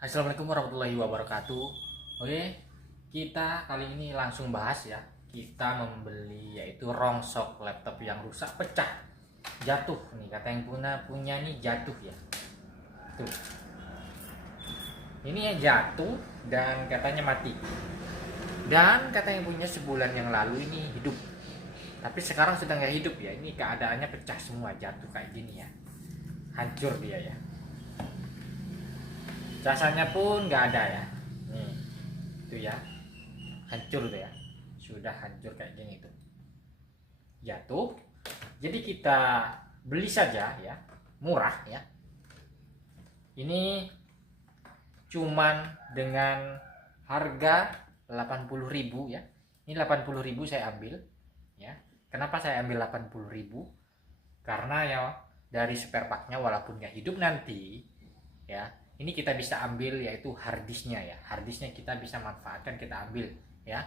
Assalamualaikum warahmatullahi wabarakatuh. Oke, kita kali ini langsung bahas ya. Kita membeli yaitu rongsok laptop yang rusak pecah, jatuh nih. Kata yang punya nih jatuh ya. Tuh, ini yang jatuh dan katanya mati. Dan kata yang punya sebulan yang lalu ini hidup. Tapi sekarang sudah nggak hidup ya. Ini keadaannya pecah semua, jatuh kayak gini ya. Hancur dia ya. Casanya pun nggak ada ya. Nih, itu ya. Hancur tuh ya, sudah hancur kayak gini tuh, jatuh. Jadi kita beli saja ya, murah ya. Ini cuman dengan harga 80.000 ya. Ini 80.000 saya ambil ya. Kenapa saya ambil 80.000? Karena ya dari spare partnya walaupun nggak hidup nanti ya, ini kita bisa ambil yaitu harddisknya ya. Harddisknya kita bisa manfaatkan, kita ambil ya,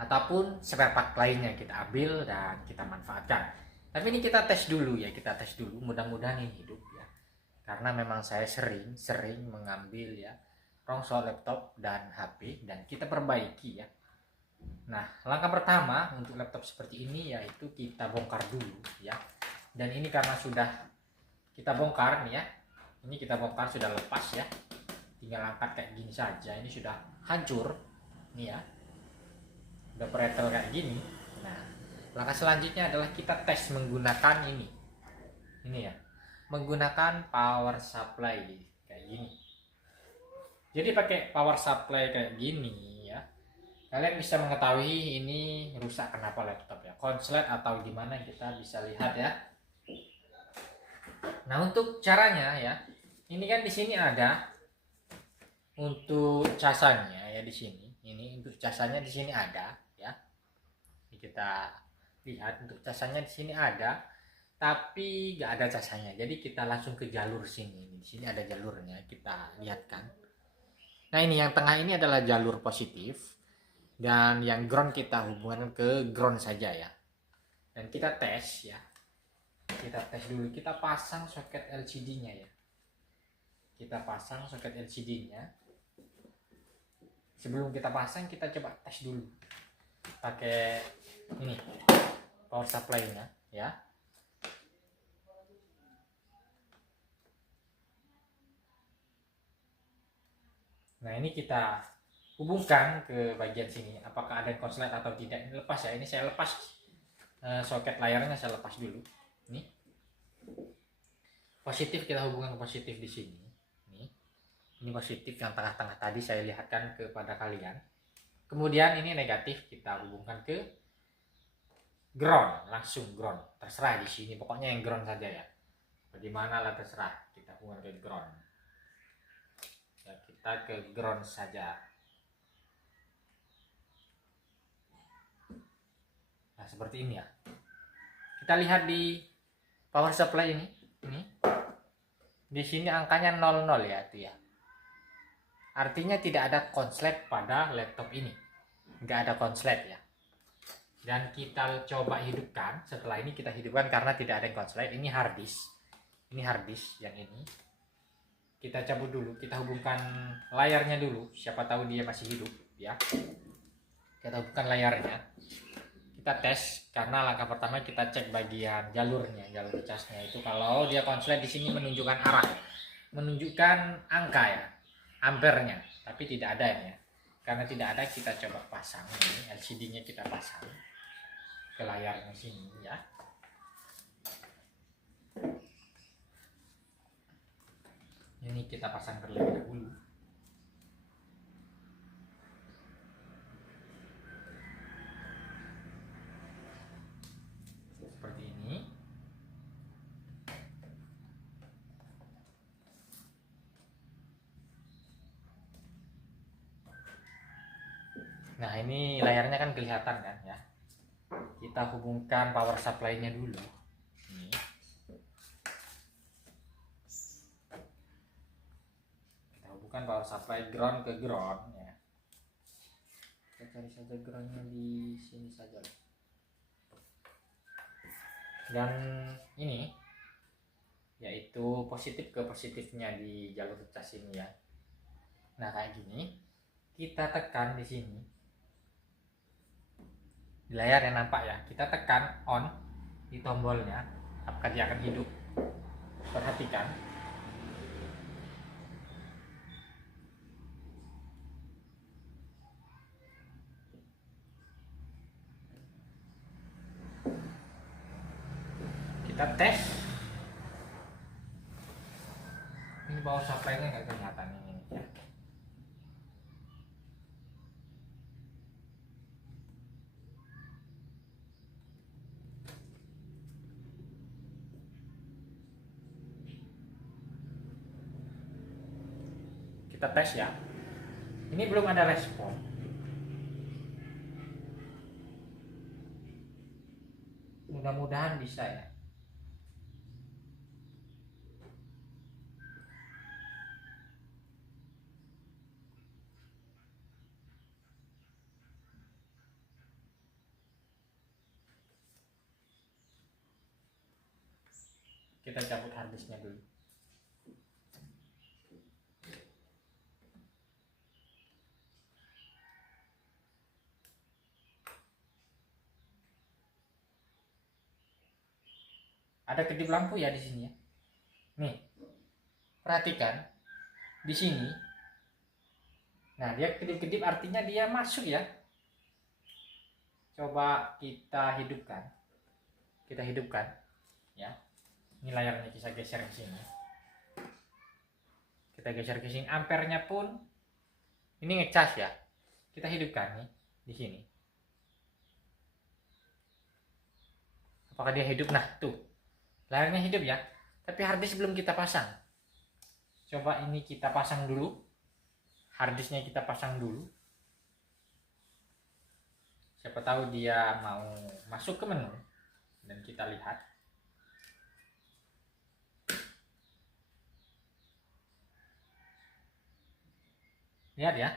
ataupun spare part lainnya kita ambil dan kita manfaatkan. Tapi ini kita tes dulu ya, kita tes dulu, mudah-mudahan ini hidup ya. Karena memang saya sering mengambil ya rongsok laptop dan HP dan kita perbaiki ya. Nah, langkah pertama untuk laptop seperti ini yaitu kita bongkar dulu ya. Dan ini karena sudah kita bongkar nih ya, ini kita bongkar sudah lepas ya, tinggal angkat kayak gini saja. Ini sudah hancur nih ya, udah pretel kayak gini. Nah, langkah selanjutnya adalah kita tes menggunakan ini ya, menggunakan power supply kayak gini. Jadi pakai power supply kayak gini ya, kalian bisa mengetahui ini rusak kenapa laptop ya, konslet atau gimana, kita bisa lihat ya. Nah, untuk caranya ya, ini kan di sini ada untuk casanya ya, di sini. Ini untuk casanya di sini ada ya. Ini kita lihat untuk casanya di sini ada, tapi nggak ada casanya. Jadi kita langsung ke jalur sini. Di sini ada jalurnya, kita lihat kan. Nah, ini yang tengah ini adalah jalur positif dan yang ground kita hubungkan ke ground saja ya. Dan kita tes ya. Kita tes dulu, kita pasang soket LCD-nya ya. Kita pasang soket LCD-nya. Sebelum kita pasang, kita coba tes dulu pakai ini power supply-nya ya. Nah, ini kita hubungkan ke bagian sini, apakah ada konslet atau tidak. Ini lepas ya, ini saya lepas soket layarnya, saya lepas dulu. Ini positif, kita hubungkan ke positif di sini. Ini positif yang tengah-tengah tadi saya lihatkan kepada kalian. Kemudian ini negatif, kita hubungkan ke ground, langsung ground. Terserah di sini, pokoknya yang ground saja ya. Bagaimana lah terserah, kita hubungkan ke ground. Ya, kita ke ground saja. Nah, seperti ini ya. Kita lihat di power supply ini. Di sini angkanya 00 ya, itu ya. Artinya tidak ada konslet pada laptop ini. Nggak ada konslet ya. Dan kita coba hidupkan. Setelah ini kita hidupkan karena tidak ada konslet. Ini hard disk. Ini hard disk yang ini. Kita cabut dulu, kita hubungkan layarnya dulu, siapa tahu dia masih hidup ya. Kita hubungkan layarnya, kita tes. Karena langkah pertama kita cek bagian jalurnya, jalur casnya itu. Kalau dia konslet di sini menunjukkan arah, menunjukkan angka ya, ampernya, tapi tidak ada ya. Karena tidak ada, kita coba pasang ini LCD-nya, kita pasang ke layarnya sini ya. Ini kita pasang terlebih dahulu. Seperti ini. Nah, ini layarnya kan kelihatan kan ya. Kita hubungkan power supply-nya dulu. Ini. Kita hubungkan power supply ground ke ground ya. Kita cari saja groundnya di sini saja. Dan ini yaitu positif ke positifnya di jalur cas ini ya. Nah kayak gini, kita tekan di sini di layar yang nampak ya, kita tekan on di tombolnya, apakah dia akan hidup. Perhatikan. Kita tes. Ini bawah supply-nya nggak kelihatan ini ya. Kita tes ya. Ini belum ada respon. Mudah-mudahan bisa ya. Kita cabut harddisknya dulu. Ada kedip lampu ya di sini ya. Nih, perhatikan di sini. Nah, dia kedip-kedip artinya dia masuk ya. Coba kita hidupkan. Kita hidupkan ya. Ini layarnya kita geser ke sini. Kita geser ke sini. Ampernya pun ini ngecas ya. Kita hidupkan nih di sini. Apakah dia hidup? Nah, tuh. Layarnya hidup ya. Tapi harddisk belum kita pasang. Coba ini kita pasang dulu. Harddisknya kita pasang dulu. Siapa tahu dia mau masuk ke menu dan kita lihat. Lihat ya.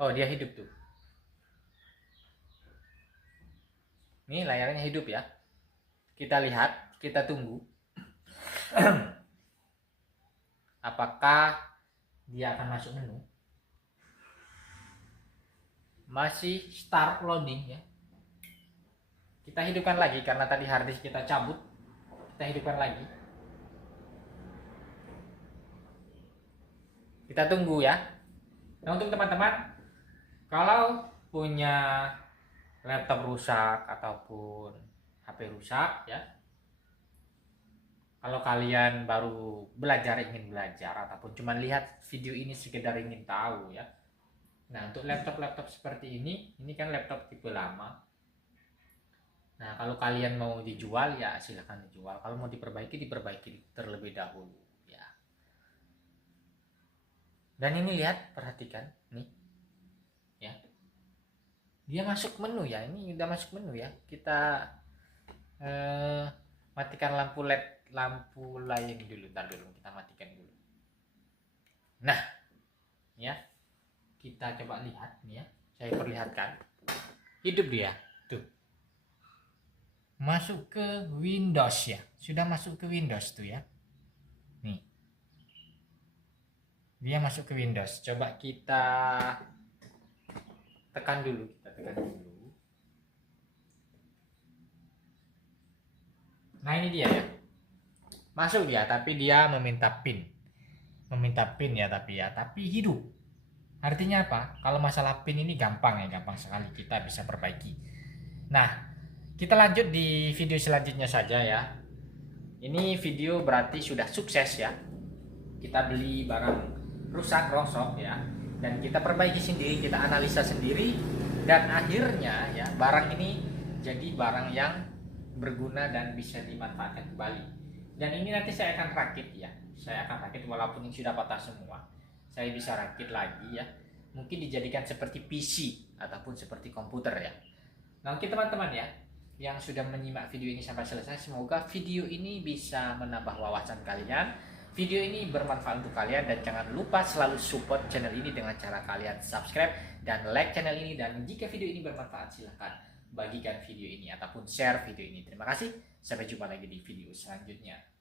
Oh, dia hidup tuh. Ini layarnya hidup ya. Kita lihat, kita tunggu. Apakah dia akan masuk menu? Masih start loading ya. Kita hidupkan lagi karena tadi harddisk kita cabut. Kita hidupkan lagi. Kita tunggu ya. Nah, untuk teman-teman, kalau punya laptop rusak ataupun HP rusak ya, kalau kalian baru ingin belajar ataupun cuma lihat video ini sekedar ingin tahu ya. Nah, untuk laptop-laptop seperti ini kan laptop tipe lama. Nah, kalau kalian mau dijual ya silahkan dijual. Kalau mau diperbaiki terlebih dahulu ya. Dan ini lihat, perhatikan nih. Ya. Dia masuk menu ya. Ini udah masuk menu ya. Kita matikan lampu LED, lampu lain dulu. Ntar dulu kita matikan dulu. Nah, ya. Kita coba lihat nih ya. Saya perlihatkan. Hidup dia. Tuh. Masuk ke Windows ya. Sudah masuk ke Windows tuh ya. Nih. Dia masuk ke Windows. Coba kita tekan dulu. Nah, ini dia ya. Masuk dia, tapi dia meminta PIN. Ya, tapi hidup. Artinya apa? Kalau masalah PIN ini gampang sekali kita bisa perbaiki. Nah, kita lanjut di video selanjutnya saja ya. Ini video berarti sudah sukses ya. Kita beli barang rusak, rosok ya, dan kita perbaiki sendiri, kita analisa sendiri, dan akhirnya ya barang ini jadi barang yang berguna dan bisa dimanfaatkan kembali. Dan ini nanti saya akan rakit ya. Saya akan rakit walaupun ini sudah patah semua. Saya bisa rakit lagi ya. Mungkin dijadikan seperti PC ataupun seperti komputer ya. Nah, oke teman-teman ya, yang sudah menyimak video ini sampai selesai, semoga video ini bisa menambah wawasan kalian. Video ini bermanfaat untuk kalian, dan jangan lupa selalu support channel ini dengan cara kalian subscribe dan like channel ini. Dan jika video ini bermanfaat, silahkan bagikan video ini ataupun share video ini. Terima kasih. Sampai jumpa lagi di video selanjutnya.